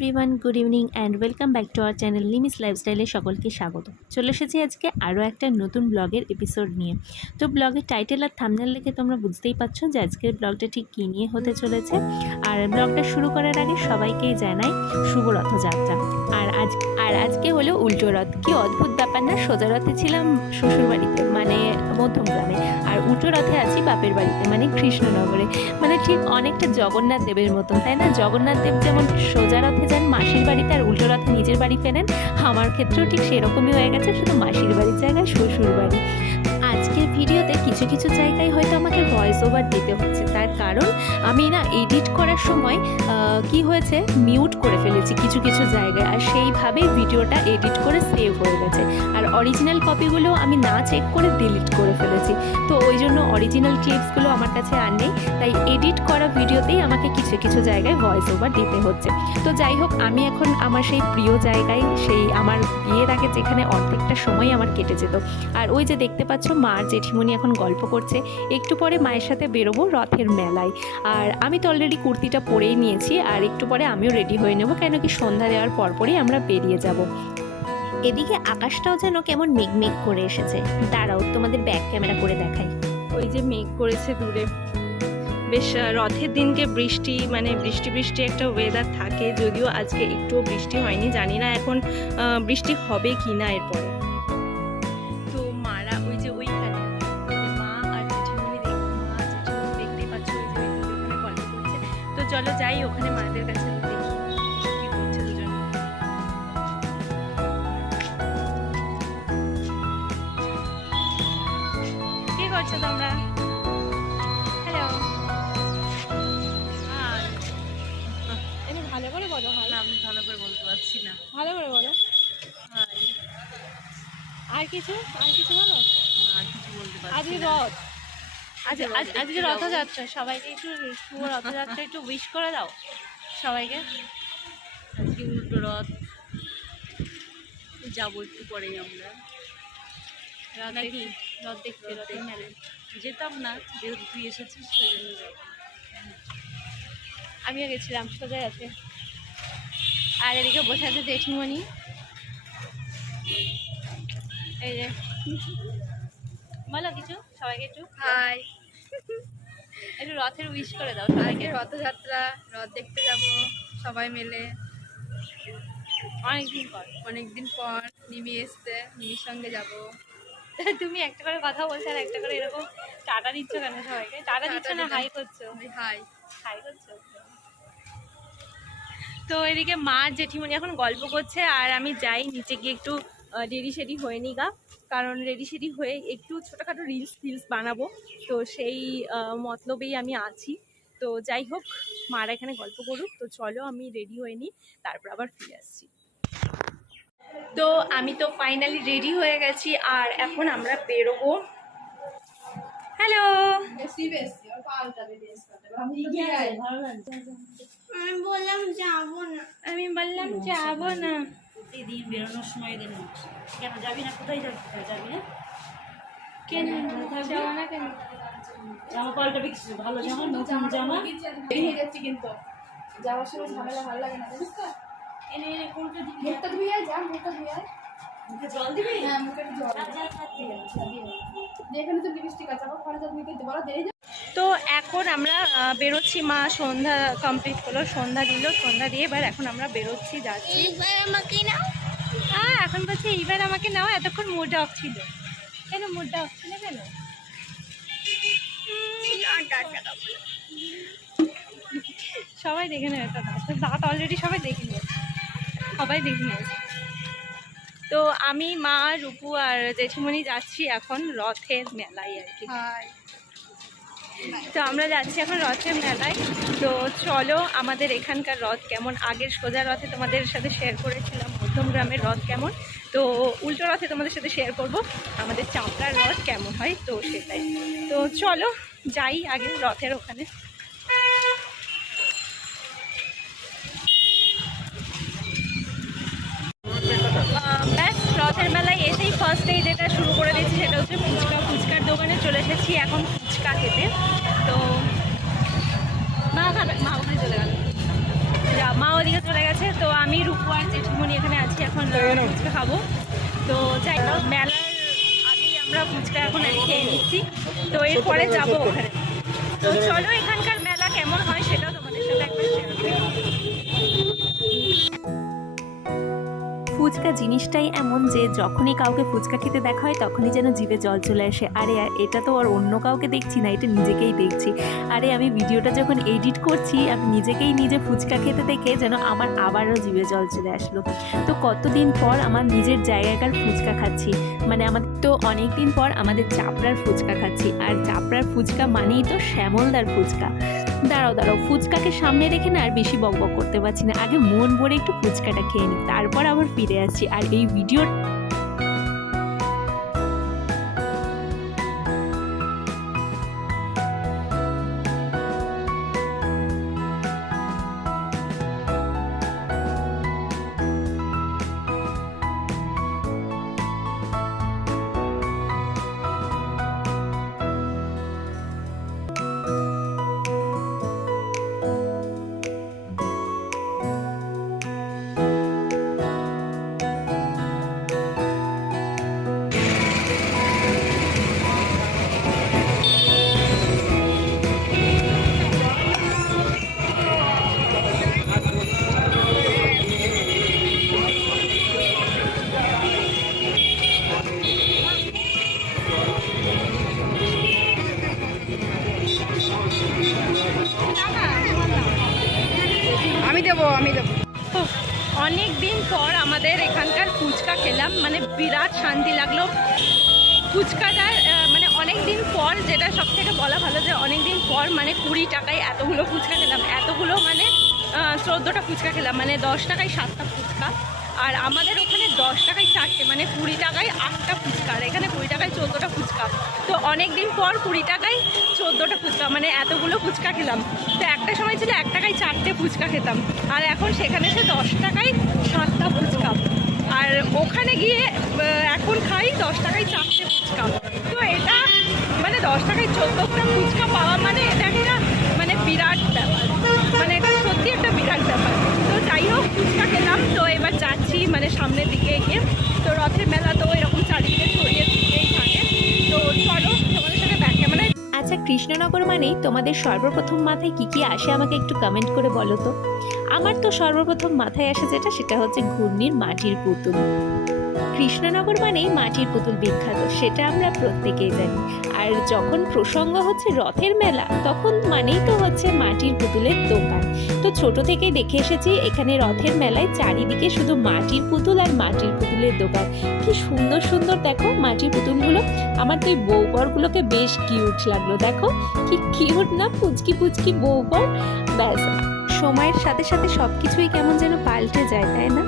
Everyone, good evening and welcome back to our channel লিমিস লাইফস্টাইলে সকলকে স্বাগত। চলে এসেছি আজকে আরও একটা নতুন ব্লগের এপিসোড নিয়ে। তো ব্লগের টাইটেল আর থাম্বনেল দেখে তোমরা বুঝতেই পারছো যে আজকের ব্লগটা ঠিক কী নিয়ে হতে চলেছে। আর ব্লগটা শুরু করার আগে সবাইকেই জানাই শুভ রথযাত্রা। আর আজকে হলো উল্টো রথ। কি অদ্ভুত ব্যাপার না, সোজা রথে ছিলাম শ্বশুরবাড়িতে মানে মধ্যমগ্রামে, আর উল্টো রথে আছি বাপের বাড়িতে মানে কৃষ্ণনগরে। মানে ঠিক অনেকটা জগন্নাথ দেবের মতন, তাই না? জগন্নাথ দেব যেমন সোজা রথে যান মাসির বাড়িতে আর উল্টো রথে নিজের বাড়ি ফেরেন, আমার ক্ষেত্রেও ঠিক সেরকমই হয়ে গেছে, শুধু মাসির বাড়ির জায়গায় শ্বশুর বাড়ি। আজকের ভিডিওতে কিছু কিছু জায়গায় হয়তো আমাকে ভয়েস ওভার দিতে হচ্ছে, তার কারণ আমি না এডিট করার সময় কি হয়েছে, মিউট করে ফেলেছি কিছু কিছু জায়গায়, আর সেইভাবেই ভিডিওটা এডিট করে সেভ হয়ে গেছে। আর অরিজিনাল কপিগুলো আমি না চেক করে ডিলিট করে ফেলেছি, তো ওই জন্য অরিজিনাল ক্লিপসগুলো আমার কাছে আর নেই, তাই এডিট করা ভিডিওতেই আমাকে কিছু কিছু জায়গায় ভয়েস ওভার দিতে হচ্ছে। তো যাই হোক, আমি এখন আমার সেই প্রিয় জায়গায়, সেই আমার বিয়ের আগে যেখানে অর্ধেকটা সময় আমার কেটে যেত। আর ওই যে দেখতে পাচ্ছ মা আর জেঠিমণি এখন গল্প করছে, একটু পরে মায়ের সাথে বেরোবো রথের মেলায়। আর আমি তো অলরেডি কুর্তিটা পরেই নিয়েছি, আর একটু পরে আমিও রেডি হয়ে নেব, কেন কি সন্ধ্যা দেওয়ার পরপরই আমরা বেরিয়ে যাব। এদিকে আকাশটাও যেন কেমন মেঘ করে এসেছে। দাঁড়াও তোমাদের ব্যাক ক্যামেরা করে দেখাই। ওই যে মেঘ করেছে দূরে, বেশ রথের দিনকে বৃষ্টি মানে বৃষ্টি একটা ওয়েদার থাকে, যদিও আজকে একটুও বৃষ্টি হয়নি, জানি না এখন বৃষ্টি হবে কি না এরপরে। তো মারা ওই যে ওইখানে মা আর জেঠিমণি দেখতেই পাচ্ছ, ওই যে ওখানে গল্প করছে। তো চলো যাই ওখানে মাদের কাছে দেখি কি করছে দুজন। কি করছো তোমরা? হ্যালো, ভালো করে বলো। আমি ভালো করে বলতে পারছি না, ভালো করে বলো। আর কিছু বলো। আর কিছু বলতে পারছি না। আজকে রথ, আজকে রথযাত্রা, সবাইকে একটু শুভ রথযাত্রা একটু উইশ করে দাও সবাইকে। আজকে উল্টো রথ, যাবো একটু পরেই আমরা নাকি রথ দেখতে। রথের মেলায় যেতাম না, যেহেতু তুই এসেছিস সেই জন্য যাবো। আমিও গেছিলাম সোজা আছে। আর এদিকে বসে আছে জেঠিমণি, এই যে বলো কিছু সবাইকে একটু হাই, একটু রথের উইশ করে দাও সবাইকে। রথযাত্রা, রথ দেখতে যাব সবাই মিলে। অনেকদিন পর নিমি এসছে, নিমির সঙ্গে যাব। তুমি একটা করে কথা বলছো আর একটা করে এরকম টাটা দিচ্ছ কেন সবাইকে? টাটা দিচ্ছ না হাই করছো? হাই করছো। তো এদিকে মা জেঠিমণি এখন গল্প করছে, আর আমি যাই নিচে গিয়ে একটু রেডি সেডি হয়ে নি গা, কারণ রেডি সেডি হয়ে একটু ছোটোখাটো রিলস বানাবো, তো সেই মতলবেই আমি আছি। তো যাই হোক, মারা এখানে গল্প করুক, তো চলো আমি রেডি হয়ে নিই, তারপর আবার ফিরে আসছি। তো আমি তো ফাইনালি রেডি হয়ে গেছি, আর এখন আমরা বেরোবো। হ্যালো, আমি বললাম যাবো না। দিদি বেরোনোর সময় দিন কেন যাবি না? কোথায় যাবি? যাবি না কেন যাবো না? কেন? জামা পাল্টাবি, ভালো জামা, নতুন জামা বেরিয়ে যাচ্ছি, কিন্তু যাওয়ার সময় ঝামেলা ভালো লাগে না, জানিস তো? এনে কোনটা দিবি? মুখটা ধুয়ে যা, মুখটা ধুয়ে মুখে জল দিবি? হ্যাঁ, মুখে জল যেখানে তো লিপস্টিক আছে, আবার ঘরে যা ধুইতে বলো, দেরি। তো এখন আমরা বেরোচ্ছি, মা সন্ধ্যা কমপ্লিট করলো, সন্ধ্যা দিল, সন্ধ্যা দিয়ে এবার এখন আমরা বেরোচ্ছি, যাচ্ছি। হ্যাঁ, এখন বলছি এইবার আমাকে নাও, এতক্ষণ মুড অফ ছিল। কেন মুডটা অফ ছিল কেন? সবাই দেখে নেবে, দাঁত অলরেডি সবাই দেখে নিয়েছে, তো আমি মা রূপু আর জেঠিমণি যাচ্ছি এখন রথের মেলায় আর কি। তো আমরা যাচ্ছি এখন রথের মেলায়। তো চলো আমাদের এখানকার রথ কেমন, আগের সোজা রথে তোমাদের সাথে শেয়ার করেছিলাম মধ্যমগ্রামের রথ কেমন, তো উল্টো রথে তোমাদের সাথে শেয়ার করব আমাদের চাপড়ার রথ কেমন হয়, তো সেটাই। তো চলো যাই আগে রথের ওখানে। ব্যাস রথের মেলায় এসেই ফার্স্টেই যেটা শুরু করে দিয়েছি সেটা হচ্ছে ফুচকার দোকানে চলে এসেছি এখন ফুচকা খেতে। তো মা খাবে, মা ওখানে চলে গেল। মা ওদিকে চলে গেছে, তো আমি রূপু আর জেঠিমণি এখানে আছি, এখন ফুচকা খাবো। তো যাই হোক, মেলার আগেই আমরা ফুচকা এখন খেয়ে নিচ্ছি, তো এরপরে যাবো ওখানে। তো চলো এখানকার মেলা কেমন হয় সেটাও তোমাদের সাথে একবার শেয়ার করি। ফুচকা জিনিসটাই এমন যে যখনই কাউকে ফুচকা খেতে দেখা হয় তখনই যেন জিভে জল চলে আসে। আরে এটা তো আর অন্য কাউকে দেখছি না, এটা নিজেকেই দেখছি। আরে আমি ভিডিওটা যখন এডিট করছি আমি নিজে ফুচকা খেতে দেখে যেন আমার আবারও জিভে জল চলে আসলো। তো কতদিন পর আমার নিজের জায়গাকার ফুচকা খাচ্ছি, মানে আমাদের তো অনেক দিন পর আমাদের চাপড়ার ফুচকা খাচ্ছি। আর চাপড়ার ফুচকা মানেই তো শ্যামলদার ফুচকা। দাঁড়াও ফুচকাকে সামনে রেখে না আর বেশি বকবক করতে পারছি না, আগে মন ভরে একটু ফুচকাটা খেয়ে নিই, তারপর আবার ফিরে আসছি। আর এই ভিডিও আমি দেবো। অনেক দিন পর আমাদের এখানকার ফুচকা খেলাম, মানে বিরাট শান্তি লাগলো। ফুচকাটার মানে অনেক দিন পর, যেটা সব থেকে বলা ভালো যে অনেক দিন পর, মানে 20 টাকায় এতগুলো ফুচকা খেলাম। এতগুলো মানে 14টা ফুচকা খেলাম, মানে 10 টাকায় 7টা ফুচকা। আর আমাদের ওখানে 10 টাকায় 4টে, মানে 20 টাকায় 8টা ফুচকা। আর এখানে 20 টাকায় 14টা ফুচকা। তো অনেক দিন পর 20 টাকায় 14টা ফুচকা, মানে এতগুলো ফুচকা খেলাম। তো একটা সময় ছিল 1 টাকায় 4টে ফুচকা খেতাম, আর এখন সেখানে সে 10 টাকায় 7টা ফুচকা। আর ওখানে গিয়ে এখন খাই 10 টাকায় 4টে ফুচকা। তো এটা মানে 10 টাকায় 14টা ফুচকা পাওয়া মানে এটা একটা মানে বিরাট ব্যাপার, মানে এটা সত্যি একটা বিরাট ব্যাপার। তো যাই হোক, ফুচকা খেলাম। তো এবার যাচ্ছি মানে সামনের দিকে এগিয়ে। তো রথের মেলা তো এরকম চারিদিকে ছড়িয়ে ছিটিয়েই থাকে। তো চলো তোমাদের সাথে ব্যাক ক্যামেরায়। আচ্ছা, কৃষ্ণনগর মানেই তোমাদের সর্বপ্রথম মাথায় কি আসে আমাকে একটু কমেন্ট করে বলো তো। আমার তো সর্বপ্রথম মাথায় আসে সেটা হচ্ছে ঘূর্ণির মাটির পুতুল। কৃষ্ণনগর মানেই মাটির পুতুল বিখ্যাত, সেটা আমরা প্রত্যেকেই জানি। আর যখন প্রসঙ্গ হচ্ছে রথের মেলা, তখন মানেই তো হচ্ছে মাটির পুতুলের দোকান। তো ছোট থেকেই দেখে এসেছি এখানে রথের মেলায় চারিদিকে শুধু মাটির পুতুল আর মাটির পুতুলের দোকান। কি সুন্দর সুন্দর দেখো মাটির পুতুলগুলো। আমার তো এই বউবরগুলোকে বেশ কিউট লাগলো, দেখো কি কিউট না, পুচকি পুচকি বউবর। ব্যাস, সময়ের সাথে সাথে সব কিছুই কেমন যেন পাল্টে যায়, তাই না?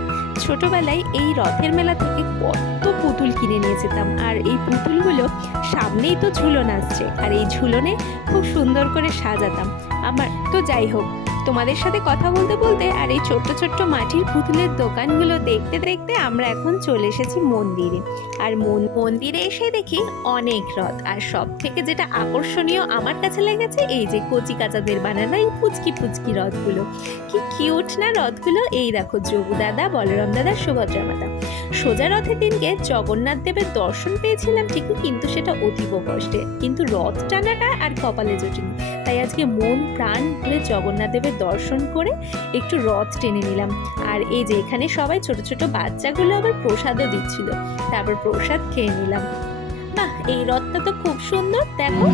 ছোটবেলায় এই রথের মেলা থেকে কত পুতুল কিনে নিয়ে যেতাম, আর এই পুতুলগুলো সামনেই তো ঝুলন আসছে, আর এই ঝুলনে খুব সুন্দর করে সাজাতাম আমার। তো যাই হোক, তোমাদের সাথে কথা বলতে বলতে আর এই ছোট্ট ছোট্ট মাটির পুতুলের দোকানগুলো দেখতে দেখতে আমরা এখন চলে এসেছি মন্দিরে। আর মন্দিরে এসে দেখি অনেক রথ, আর সব থেকে যেটা আকর্ষণীয় আমার কাছে লেগেছে এই যে কচি কাচাদের বানানো এই পুচকি পুচকি রথগুলো। কি কিউট না রথগুলো। এই দেখো, যোগু দাদা, বলরাম দাদা, সুভদ্রা মাতা। সোজা রথের দিনকে জগন্নাথ দেবের দর্শন পেয়েছিলাম ঠিকই, কিন্তু সেটা অতীব কষ্টে। কিন্তু রথ টানাটা আর কপালে জোটেনি, তাই আজকে মন প্রাণ ভরে জগন্নাথ দেবের দর্শন করে একটু রথ টেনে নিলাম। আর এই যে এখানে সবাই ছোট ছোট বাচ্চাগুলো আবার প্রসাদও দিচ্ছিল, তারপর প্রসাদ খেয়ে নিলাম। বাহ, এই রথটা তো খুব সুন্দর, দেখো।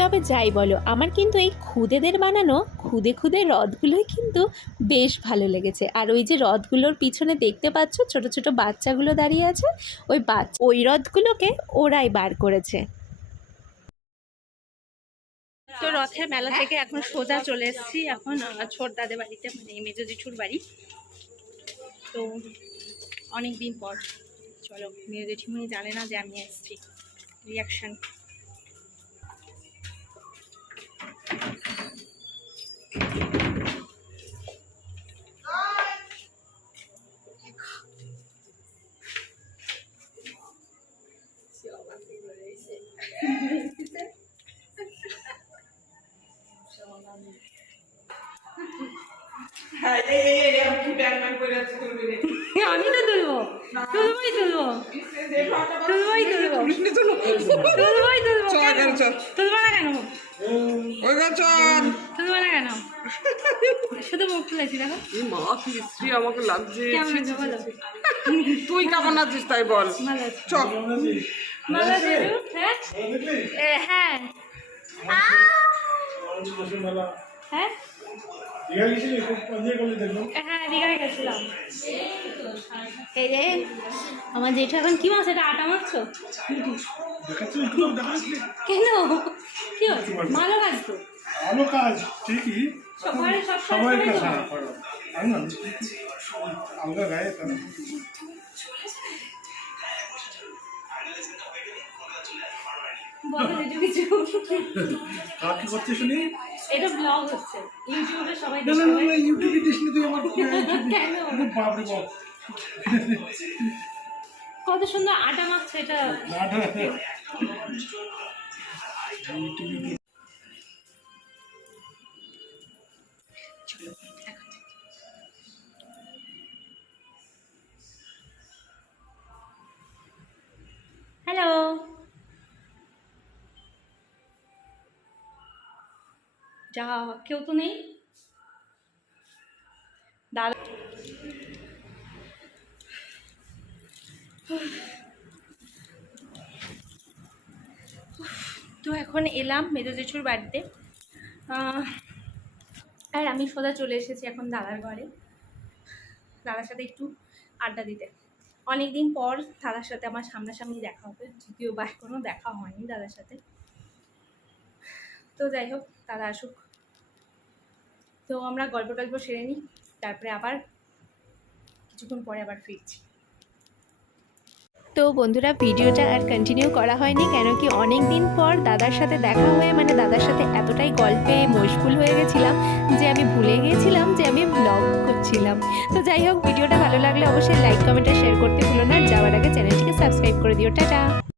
তবে যাই বলো, আমার কিন্তু এই খুদেদের বানানো খুদে খুদে রথগুলোই কিন্তু বেশ ভালো লেগেছে। আর ওই যে রথগুলোর পিছনে দেখতে পাচ্ছ ছোট ছোট বাচ্চাগুলো দাঁড়িয়ে আছে, ওই রথগুলোকে ওরাই বার করেছে। তো রথের মেলা থেকে এখন সোজা চলে এসেছি এখন ছোট দাদের বাড়িতে, মানে মেজো জেঠুর বাড়ি। তো অনেক দিন পর, চলো মেজো জেঠিমণি জানে না যে আমি এসেছি। রিয়াকশন। আমি তো তুলবো, তুলবোই তুলবো, তুলবোই তুলবো, তুলবোই তুলবো। তুলবো না কেন? তুলবো না কেন? শুধু মুখ তুলেছি দেখো। মা কি স্ত্রী আমাকে লাগছে। কেমন আছে বলো? তুই কেমন আছিস তাই বল। ভালো আছি। চল ভালো আছি একটু, হ্যাঁ হ্যাঁ হ্যাঁ হ্যাঁ দীঘায় গেছিলাম। এই যে আমার জেঠু এখন কি মাছ, এটা আটা মারছো কেন? কি হচ্ছে? ভালো কাজ তো, ভালো কাজ ঠিকই, সবাই সব সবাই সবাই কাজ করো। করো। আমি না আলগা গায়ে তো বলো জেঠু কিছু। আর কি করছিস শুনি? এটা ব্লগ হচ্ছে, ইউটিউবে সবাই না না দেখবে। না ইউটিউবে দিস না তুই আমার কেন? বাপ রে বাপ। কত সুন্দর আটা মাখছে এটা। না না ইউটিউবে হ্যালো, যা কেউ তো নেই দাদা। তো এখন এলাম মেজো জেঠুর বাড়িতে, আর আমি সোজা চলে এসেছি এখন দাদার ঘরে, দাদার সাথে একটু আড্ডা দিতে। অনেক দিন পর দাদার সাথে আমার সামনাসামনি দেখা হবে, দ্বিতীয়বার কোনো দেখা হয়নি দাদার সাথে। তো যাই হোক, দাদা আসুক, তো আমরা গল্প টল্প সেরে নিই, তারপরে আবার কিছুক্ষণ পরে আবার ফিরছি। তো বন্ধুরা, ভিডিওটা আর কন্টিনিউ করা হয়নি, কেন কি অনেক দিন পর দাদার সাথে দেখা হয়ে মানে দাদার সাথে এতটাই গল্পে মশগুল হয়ে গেছিলাম যে আমি ভুলে গিয়েছিলাম যে আমি ব্লগ করছিলাম। তো যাই হোক, ভিডিওটা ভালো লাগলে অবশ্যই লাইক কমেন্ট আর শেয়ার করতে ভুলো না। যাওয়ার আগে চ্যানেলটিকে সাবস্ক্রাইব করে দিও। টাটা।